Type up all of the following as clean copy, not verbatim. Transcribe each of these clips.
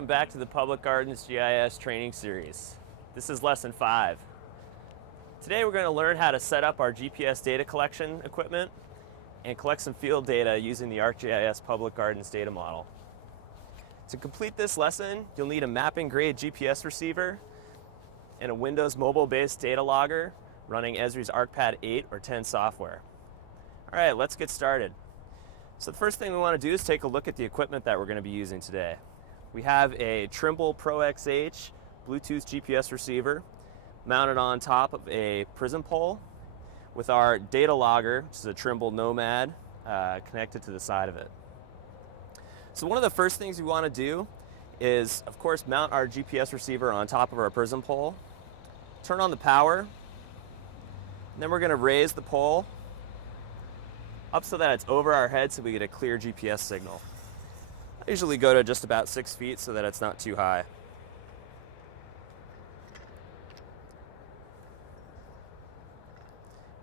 welcome back to the Public Gardens GIS training series. This is lesson 5. Today we're going to learn how to set up our GPS data collection equipment and collect some field data using the ArcGIS Public Gardens data model. To complete this lesson, you'll need a mapping grade GPS receiver and a Windows mobile-based data logger running Esri's ArcPad 8 or 10 software. All right, let's get started. So the first thing we want to do is take a look at the equipment that we're going to be using today. We have a Trimble Pro XH Bluetooth GPS receiver mounted on top of a prism pole with our data logger, which is a Trimble Nomad, connected to the side of it. So one of the first things we want to do is, of course, mount our GPS receiver on top of our prism pole, turn on the power, and then we're going to raise the pole up so that it's over our head so we get a clear GPS signal. I usually go to just about 6 feet so that it's not too high.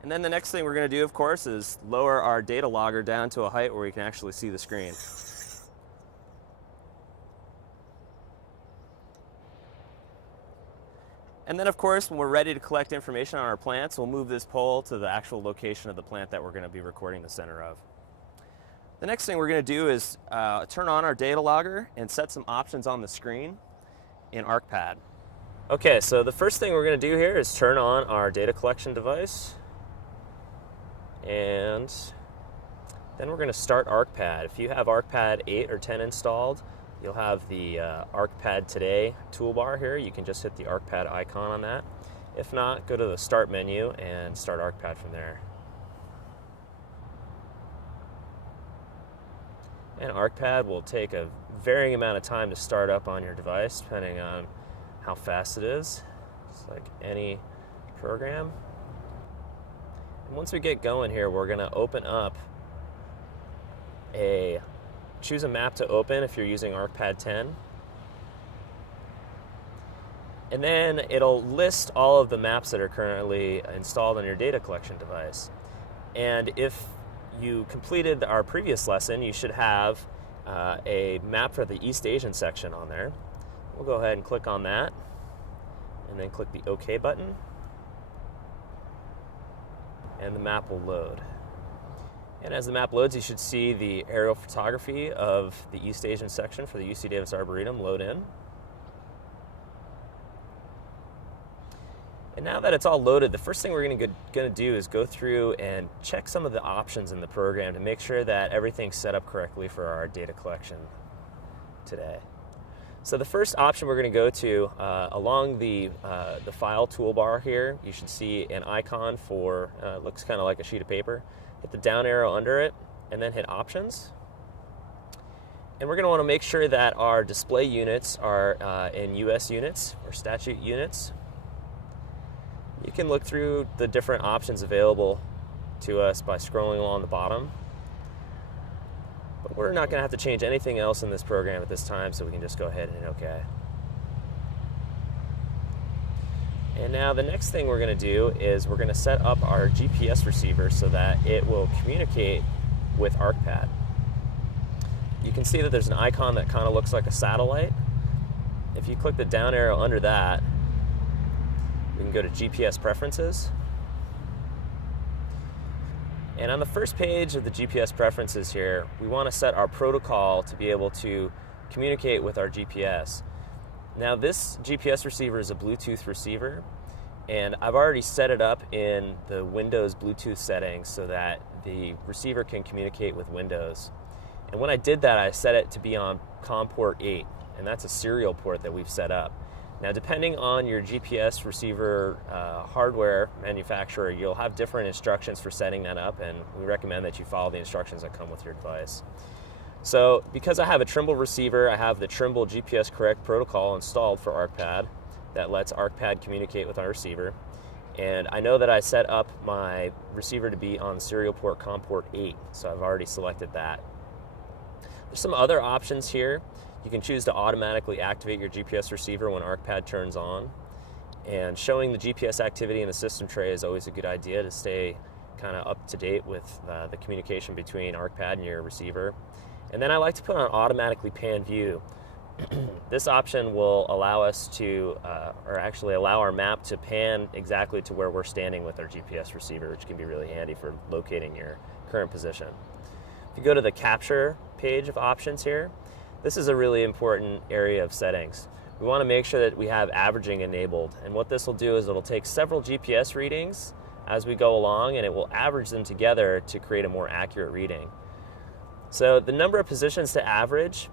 And then the next thing we're going to do, of course, is lower our data logger down to a height where we can actually see the screen. And then, of course, when we're ready to collect information on our plants, we'll move this pole to the actual location of the plant that we're going to be recording the center of. The next thing we're going to do is turn on our data logger and set some options on the screen in ArcPad. Okay, so the first thing we're going to do here is turn on our data collection device. And then we're going to start ArcPad. If you have ArcPad 8 or 10 installed, you'll have the ArcPad Today toolbar here. You can just hit the ArcPad icon on that. If not, go to the Start menu and start ArcPad from there. And ArcPad will take a varying amount of time to start up on your device, depending on how fast it is. It's like any program. And once we get going here, we're going to open up choose a map to open if you're using ArcPad 10. And then it'll list all of the maps that are currently installed on your data collection device. And if you completed our previous lesson, you should have a map for the East Asian section on there. We'll go ahead and click on that, and then click the OK button, and the map will load. And as the map loads, you should see the aerial photography of the East Asian section for the UC Davis Arboretum load in. And now that it's all loaded, the first thing we're going to do is go through and check some of the options in the program to make sure that everything's set up correctly for our data collection today. So the first option we're going to go to along the file toolbar here, you should see an icon for, looks kind of like a sheet of paper. Hit the down arrow under it and then hit Options. And we're going to want to make sure that our display units are in US units or statute units. You can look through the different options available to us by scrolling along the bottom. But we're not going to have to change anything else in this program at this time, so we can just go ahead and hit OK. And now the next thing we're going to do is we're going to set up our GPS receiver so that it will communicate with ArcPad. You can see that there's an icon that kind of looks like a satellite. If you click the down arrow under that, we can go to GPS Preferences. And on the first page of the GPS Preferences here, we want to set our protocol to be able to communicate with our GPS. Now this GPS receiver is a Bluetooth receiver, and I've already set it up in the Windows Bluetooth settings so that the receiver can communicate with Windows. And when I did that, I set it to be on COM port 8, and that's a serial port that we've set up. Now depending on your GPS receiver hardware manufacturer, you'll have different instructions for setting that up, and we recommend that you follow the instructions that come with your device. So because I have a Trimble receiver, I have the Trimble GPS Correct protocol installed for ArcPad that lets ArcPad communicate with our receiver. And I know that I set up my receiver to be on serial port COM port 8, so I've already selected that. There's some other options here. You can choose to automatically activate your GPS receiver when ArcPad turns on. And showing the GPS activity in the system tray is always a good idea to stay kind of up to date with the communication between ArcPad and your receiver. And then I like to put on automatically pan view. this option will allow us to, or actually allow our map to pan exactly to where we're standing with our GPS receiver, which can be really handy for locating your current position. If you go to the capture page of options here, this is a really important area of settings. We want to make sure that we have averaging enabled, and what this will do is it'll take several GPS readings as we go along, and it will average them together to create a more accurate reading. So the number of positions to average,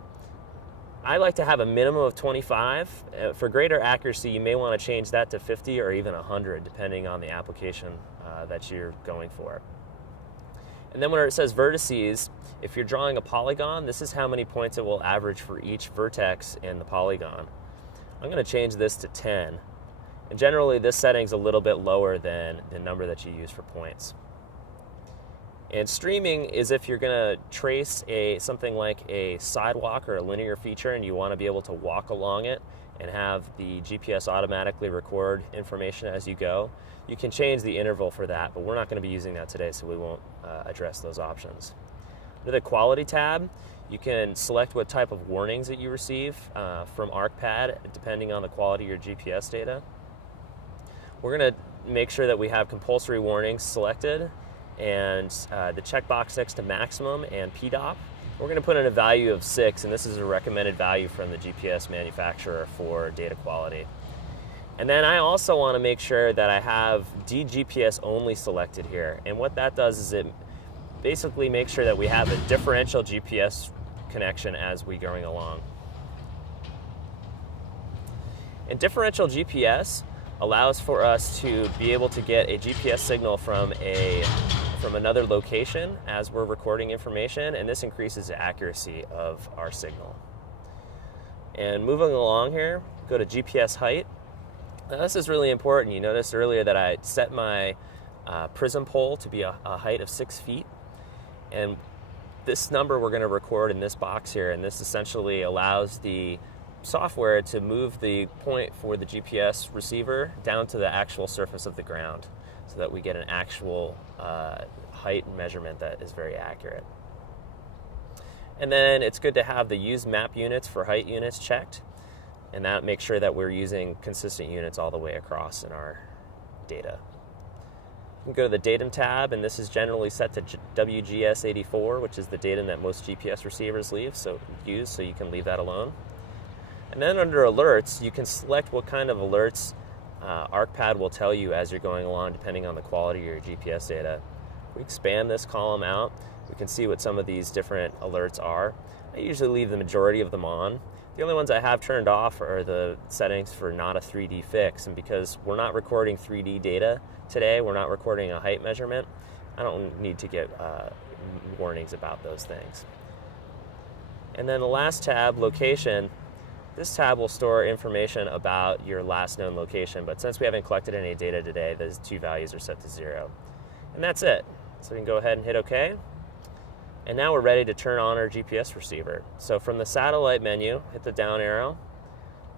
I like to have a minimum of 25. For greater accuracy, you may want to change that to 50 or even 100, depending on the application that you're going for. And then when it says vertices, if you're drawing a polygon, this is how many points it will average for each vertex in the polygon. I'm going to change this to 10. And generally, this setting's a little bit lower than the number that you use for points. And streaming is if you're going to trace something like a sidewalk or a linear feature and you want to be able to walk along it and have the GPS automatically record information as you go. You can change the interval for that, but we're not going to be using that today, so we won't address those options. Under the Quality tab, you can select what type of warnings that you receive from ArcPad, depending on the quality of your GPS data. We're going to make sure that we have compulsory warnings selected, and the checkbox next to maximum and PDOP. We're going to put in a value of 6, and this is a recommended value from the GPS manufacturer for data quality. And then I also want to make sure that I have DGPS only selected here. And what that does is it basically makes sure that we have a differential GPS connection as we're going along. And differential GPS allows for us to be able to get a GPS signal from another location as we're recording information, and this increases the accuracy of our signal. And moving along here, go to GPS height. Now this is really important. You noticed earlier that I set my prism pole to be a height of 6 feet, and this number we're going to record in this box here, and this essentially allows the software to move the point for the GPS receiver down to the actual surface of the ground so that we get an actual height measurement that is very accurate. And then it's good to have the use map units for height units checked, and that makes sure that we're using consistent units all the way across in our data. You can go to the Datum tab, and this is generally set to WGS84, which is the datum that most GPS receivers use, so you can leave that alone. And then under alerts, you can select what kind of alerts ArcPad will tell you as you're going along, depending on the quality of your GPS data. If we expand this column out, we can see what some of these different alerts are. I usually leave the majority of them on. The only ones I have turned off are the settings for not a 3D fix, and because we're not recording 3D data today, we're not recording a height measurement, I don't need to get warnings about those things. And then the last tab, location, this tab will store information about your last known location, but since we haven't collected any data today, those two values are set to 0. And that's it. So we can go ahead and hit OK. And now we're ready to turn on our GPS receiver. So from the satellite menu, hit the down arrow,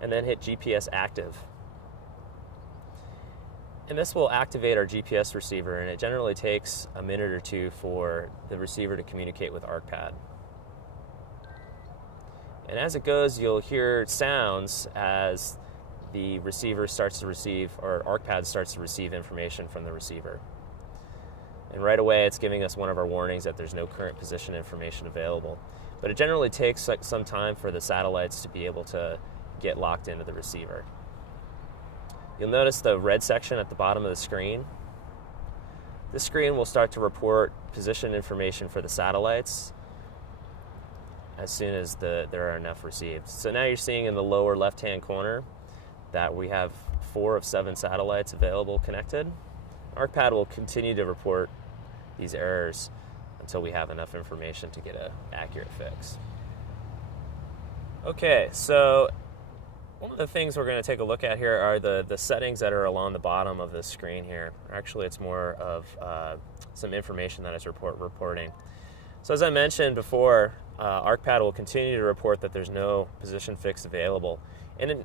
and then hit GPS active. And this will activate our GPS receiver, and it generally takes a minute or two for the receiver to communicate with ArcPad. And as it goes, you'll hear sounds as the receiver starts to receive, or ArcPad starts to receive information from the receiver. And right away, it's giving us one of our warnings that there's no current position information available. But it generally takes some time for the satellites to be able to get locked into the receiver. You'll notice the red section at the bottom of the screen. This screen will start to report position information for the satellites as soon as there are enough received. So now you're seeing in the lower left-hand corner that we have 4 of 7 satellites available connected. ArcPad will continue to report these errors until we have enough information to get an accurate fix. Okay, so one of the things we're going to take a look at here are the settings that are along the bottom of the screen here. Actually, it's more of some information that it's reporting. So as I mentioned before, ArcPad will continue to report that there's no position fix available. And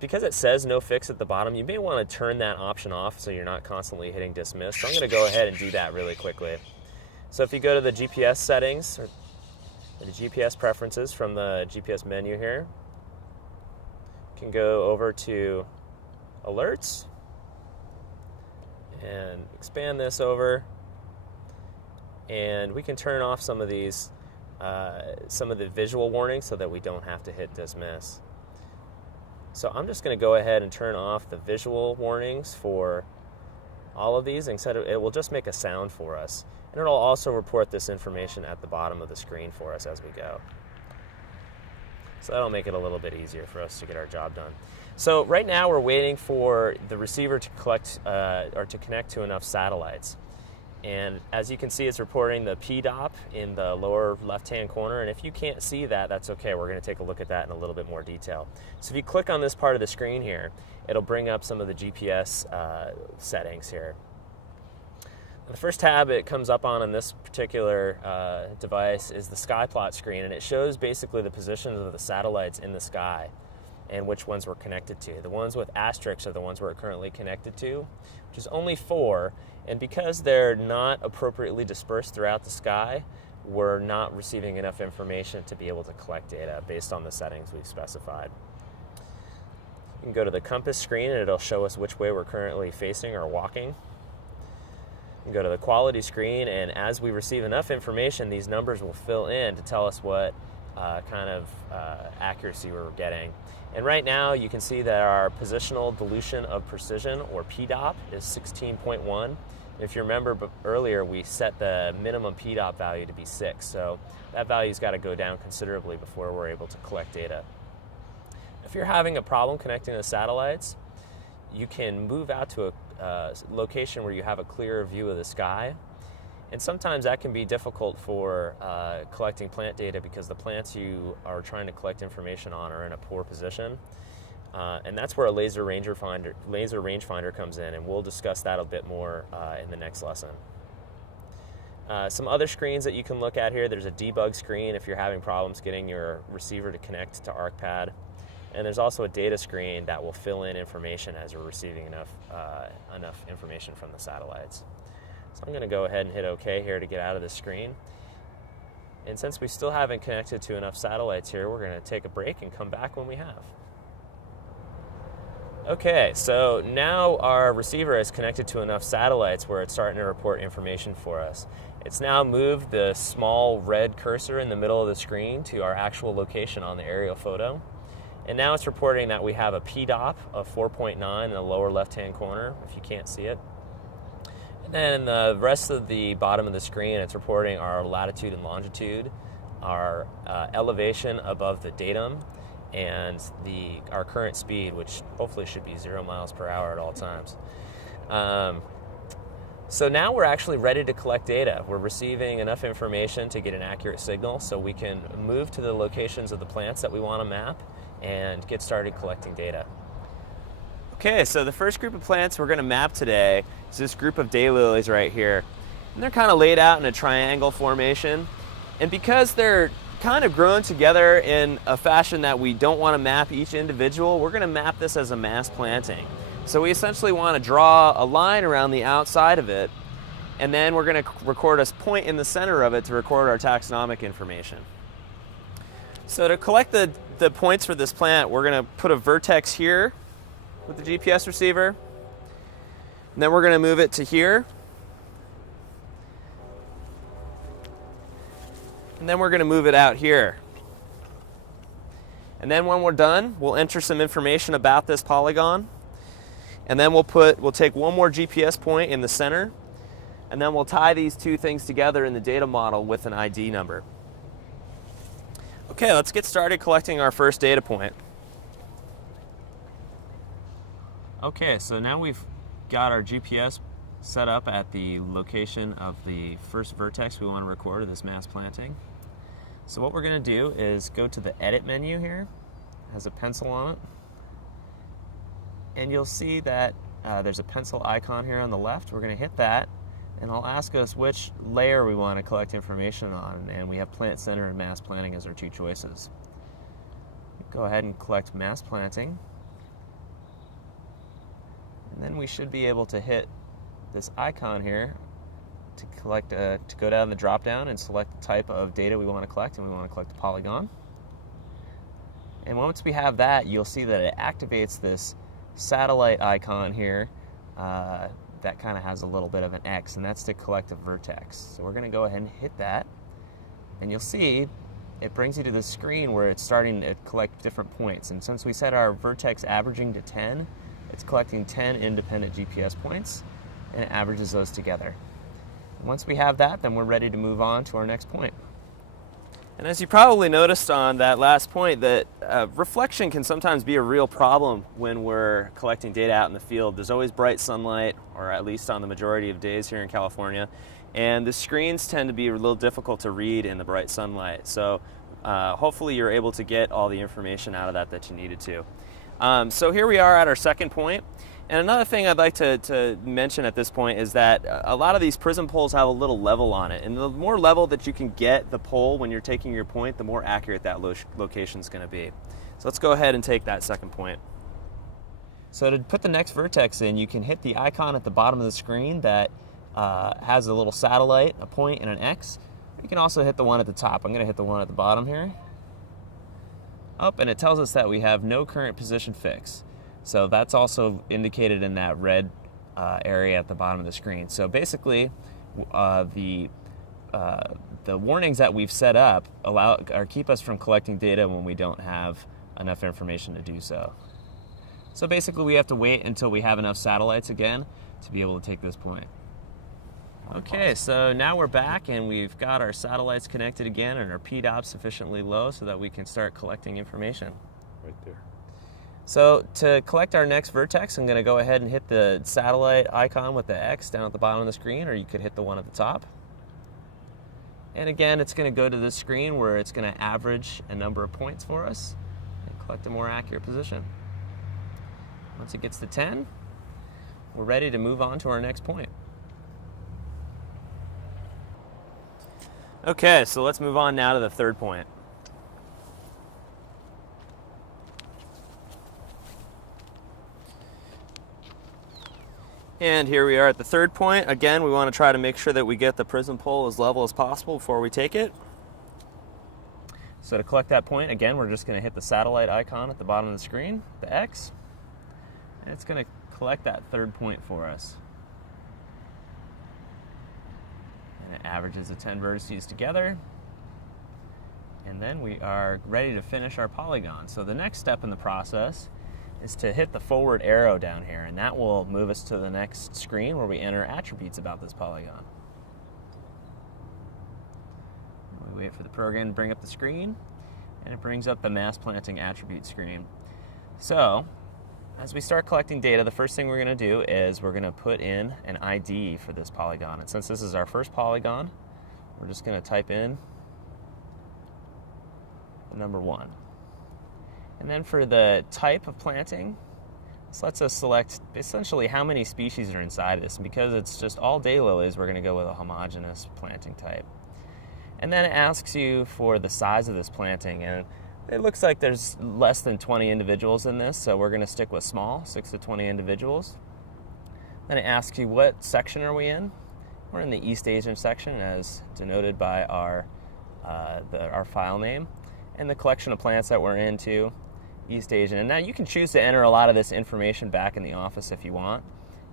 because it says no fix at the bottom, you may want to turn that option off so you're not constantly hitting dismiss. So I'm going to go ahead and do that really quickly. So if you go to the GPS settings, or the GPS preferences from the GPS menu here, can go over to alerts and expand this over, and we can turn off some of these, some of the visual warnings so that we don't have to hit dismiss. So I'm just going to go ahead and turn off the visual warnings for all of these. Instead of, it will just make a sound for us, and it'll also report this information at the bottom of the screen for us as we go. So that'll make it a little bit easier for us to get our job done. So right now we're waiting for the receiver to collect or to connect to enough satellites. And as you can see, it's reporting the PDOP in the lower left-hand corner. And if you can't see that, that's okay. We're going to take a look at that in a little bit more detail. So if you click on this part of the screen here, it'll bring up some of the GPS settings here. The first tab it comes up on this particular device is the sky plot screen, and it shows basically the positions of the satellites in the sky and which ones we're connected to. The ones with asterisks are the ones we're currently connected to, which is only 4, and because they're not appropriately dispersed throughout the sky, we're not receiving enough information to be able to collect data based on the settings we've specified. You can go to the compass screen and it'll show us which way we're currently facing or walking. You can go to the quality screen, and as we receive enough information, these numbers will fill in to tell us what kind of accuracy we're getting. And right now you can see that our positional dilution of precision, or PDOP, is 16.1. If you remember earlier, we set the minimum PDOP value to be 6, so that value's got to go down considerably before we're able to collect data. If you're having a problem connecting the satellites, you can move out to a location where you have a clearer view of the sky. And sometimes that can be difficult for collecting plant data because the plants you are trying to collect information on are in a poor position. And that's where a laser rangefinder comes in, and we'll discuss that a bit more in the next lesson. Some other screens that you can look at here, there's a debug screen if you're having problems getting your receiver to connect to ArcPad. And there's also a data screen that will fill in information as you're receiving enough information from the satellites. So I'm going to go ahead and hit OK here to get out of this screen. And since we still haven't connected to enough satellites here, we're going to take a break and come back when we have. Okay, so now our receiver is connected to enough satellites where it's starting to report information for us. It's now moved the small red cursor in the middle of the screen to our actual location on the aerial photo. And now it's reporting that we have a PDOP of 4.9 in the lower left-hand corner, if you can't see it. And then the rest of the bottom of the screen, it's reporting our latitude and longitude, our elevation above the datum, and our current speed, which hopefully should be 0 miles per hour at all times. So now we're actually ready to collect data. We're receiving enough information to get an accurate signal so we can move to the locations of the plants that we want to map and get started collecting data. Okay, so the first group of plants we're going to map today is this group of daylilies right here. And they're kind of laid out in a triangle formation. And because they're kind of grown together in a fashion that we don't want to map each individual, we're going to map this as a mass planting. So we essentially want to draw a line around the outside of it, and then we're going to record a point in the center of it to record our taxonomic information. So to collect the points for this plant, we're going to put a vertex here with the GPS receiver, and then we're going to move it to here, and then we're going to move it out here. And then when we're done, we'll enter some information about this polygon, and then we'll take one more GPS point in the center, and then we'll tie these two things together in the data model with an ID number. Okay, let's get started collecting our first data point. Okay, so now we've got our GPS set up at the location of the first vertex we want to record of this mass planting. So what we're going to do is go to the Edit menu here. It has a pencil on it. And you'll see that there's a pencil icon here on the left. We're going to hit that, and it'll ask us which layer we want to collect information on, and we have plant center and mass planting as our two choices. Go ahead and collect mass planting, and then we should be able to hit this icon here to go down the drop down and select the type of data we want to collect, and we want to collect a polygon. And once we have that, you'll see that it activates this satellite icon here that kind of has a little bit of an X, and that's to collect a vertex. So we're going to go ahead and hit that, and you'll see it brings you to the screen where it's starting to collect different points. And since we set our vertex averaging to 10, it's collecting 10 independent GPS points, and it averages those together. Once we have that, then we're ready to move on to our next point. And as you probably noticed on that last point, that reflection can sometimes be a real problem when we're collecting data out in the field. There's always bright sunlight, or at least on the majority of days here in California, and the screens tend to be a little difficult to read in the bright sunlight. So hopefully you're able to get all the information out of that you needed to. So here we are at our second point. And another thing I'd like to mention at this point is that a lot of these prism poles have a little level on it. And the more level that you can get the pole when you're taking your point, the more accurate that location is going to be. So let's go ahead and take that second point. So to put the next vertex in, you can hit the icon at the bottom of the screen that has a little satellite, a point, and an X. You can also hit the one at the top. I'm going to hit the one at the bottom here. And it tells us that we have no current position fix. So that's also indicated in that red area at the bottom of the screen. So basically, the warnings that we've set up keep us from collecting data when we don't have enough information to do so. So basically, we have to wait until we have enough satellites again to be able to take this point. Okay, so now we're back and we've got our satellites connected again and our PDOP sufficiently low so that we can start collecting information. Right there. So to collect our next vertex, I'm going to go ahead and hit the satellite icon with the X down at the bottom of the screen, or you could hit the one at the top. And again, it's going to go to this screen where it's going to average a number of points for us and collect a more accurate position. Once it gets to 10, we're ready to move on to our next point. Okay, so let's move on now to the third point. And here we are at the third point. Again, we want to try to make sure that we get the prism pole as level as possible before we take it. So to collect that point, again, we're just going to hit the satellite icon at the bottom of the screen, the X, and it's going to collect that third point for us. And it averages the 10 vertices together. And then we are ready to finish our polygon. So the next step in the process is to hit the forward arrow down here, and that will move us to the next screen where we enter attributes about this polygon. We wait for the program to bring up the screen, and it brings up the mass planting attribute screen. So, as we start collecting data, the first thing we're going to do is we're going to put in an ID for this polygon. And since this is our first polygon, we're just going to type in the number 1. And then for the type of planting, this lets us select essentially how many species are inside of this. And because it's just all day lilies, we're going to go with a homogeneous planting type. And then it asks you for the size of this planting. And it looks like there's less than 20 individuals in this, so we're going to stick with small, 6 to 20 individuals. Then it asks you what section are we in. We're in the East Asian section as denoted by our file name. And the collection of plants that we're into, East Asian. And now you can choose to enter a lot of this information back in the office if you want,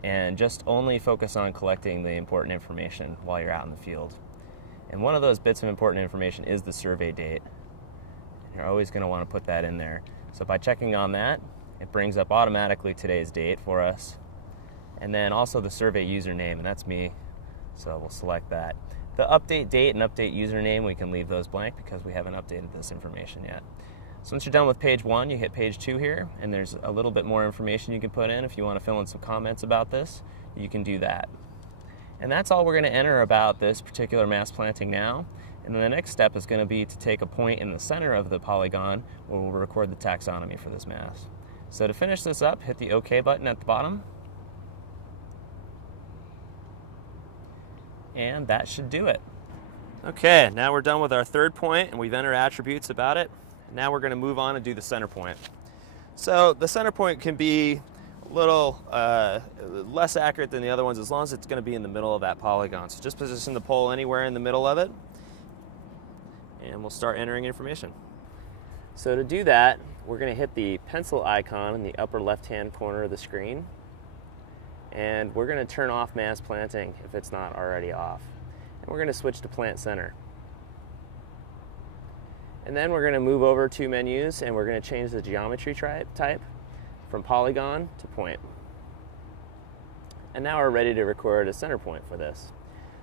and just only focus on collecting the important information while you're out in the field. And one of those bits of important information is the survey date. You're always going to want to put that in there. So by checking on that, it brings up automatically today's date for us. And then also the survey username, and that's me, so we'll select that. The update date and update username, we can leave those blank because we haven't updated this information yet. So once you're done with page 1, you hit page 2 here, and there's a little bit more information you can put in. If you want to fill in some comments about this, you can do that. And that's all we're going to enter about this particular mass planting now. And then the next step is going to be to take a point in the center of the polygon where we'll record the taxonomy for this mass. So to finish this up, hit the OK button at the bottom. And that should do it. Okay, now we're done with our third point, and we've entered attributes about it. Now we're going to move on and do the center point. So the center point can be a little less accurate than the other ones as long as it's going to be in the middle of that polygon. So just position the pole anywhere in the middle of it, and we'll start entering information. So to do that, we're going to hit the pencil icon in the upper left-hand corner of the screen, and we're going to turn off mass planting if it's not already off. And we're going to switch to Plant Center. And then we're going to move over 2 menus, and we're going to change the geometry type from polygon to point. And now we're ready to record a center point for this.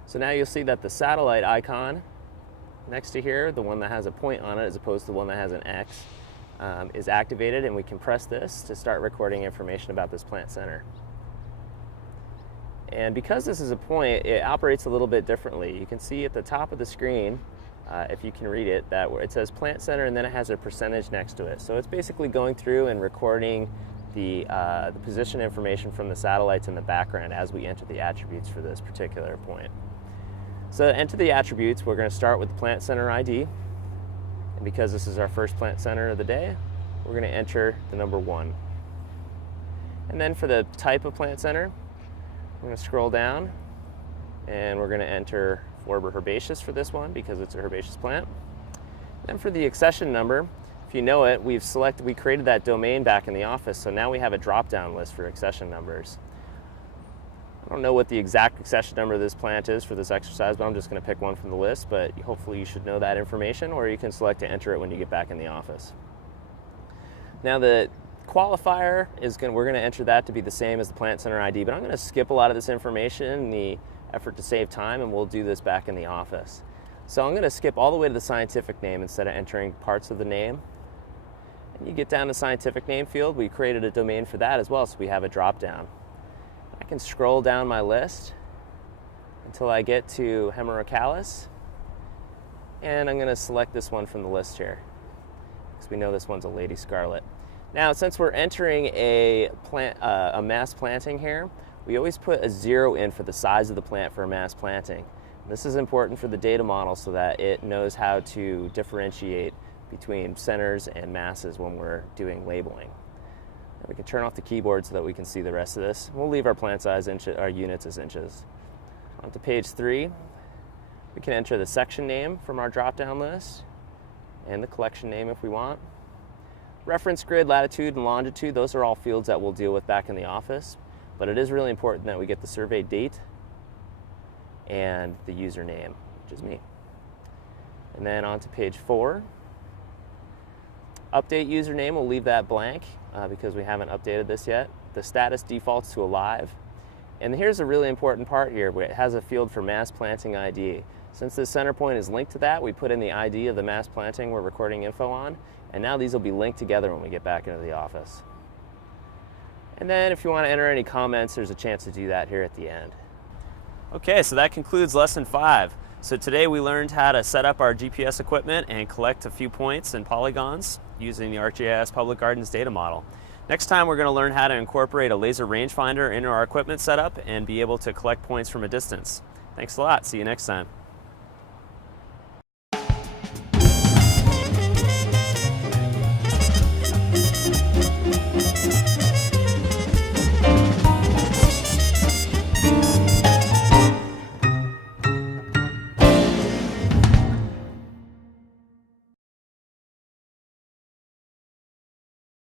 So now you'll see that the satellite icon next to here, the one that has a point on it as opposed to the one that has an X, is activated, and we can press this to start recording information about this plant center. And because this is a point, it operates a little bit differently. You can see at the top of the screen, if you can read it, that it says plant center and then it has a percentage next to it. So it's basically going through and recording the position information from the satellites in the background as we enter the attributes for this particular point. So to enter the attributes, we're going to start with the plant center ID. And because this is our first plant center of the day, we're going to enter the number 1. And then for the type of plant center, we're going to scroll down and we're going to enter Florber herbaceous for this one because it's a herbaceous plant. And for the accession number, if you know it, we created that domain back in the office, so now we have a drop-down list for accession numbers. I don't know what the exact accession number of this plant is for this exercise, but I'm just going to pick one from the list, but hopefully you should know that information, or you can select to enter it when you get back in the office. Now the qualifier we're going to enter that to be the same as the plant center ID, but I'm going to skip a lot of this information in the effort to save time, and we'll do this back in the office. So I'm going to skip all the way to the scientific name instead of entering parts of the name. And you get down to scientific name field, we created a domain for that as well, so we have a drop down. I can scroll down my list until I get to Hemerocalis, and I'm going to select this one from the list here because we know this one's a lady scarlet. Now, since we're entering a mass planting here, we always put a 0 in for the size of the plant for a mass planting. This is important for the data model so that it knows how to differentiate between centers and masses when we're doing labeling. We can turn off the keyboard so that we can see the rest of this. We'll leave our plant size our units as inches. On to page 3, we can enter the section name from our drop-down list and the collection name if we want. Reference grid, latitude, and longitude, those are all fields that we'll deal with back in the office, but it is really important that we get the survey date and the username, which is me. And then on to page 4. Update username, we'll leave that blank because we haven't updated this yet. The status defaults to alive. And here's a really important part here where it has a field for mass planting ID. Since the center point is linked to that, we put in the ID of the mass planting we're recording info on, and now these will be linked together when we get back into the office. And then if you want to enter any comments, there's a chance to do that here at the end. Okay, so that concludes lesson 5. So today we learned how to set up our GPS equipment and collect a few points and polygons using the ArcGIS Public Gardens data model. Next time we're going to learn how to incorporate a laser rangefinder into our equipment setup and be able to collect points from a distance. Thanks a lot. See you next time.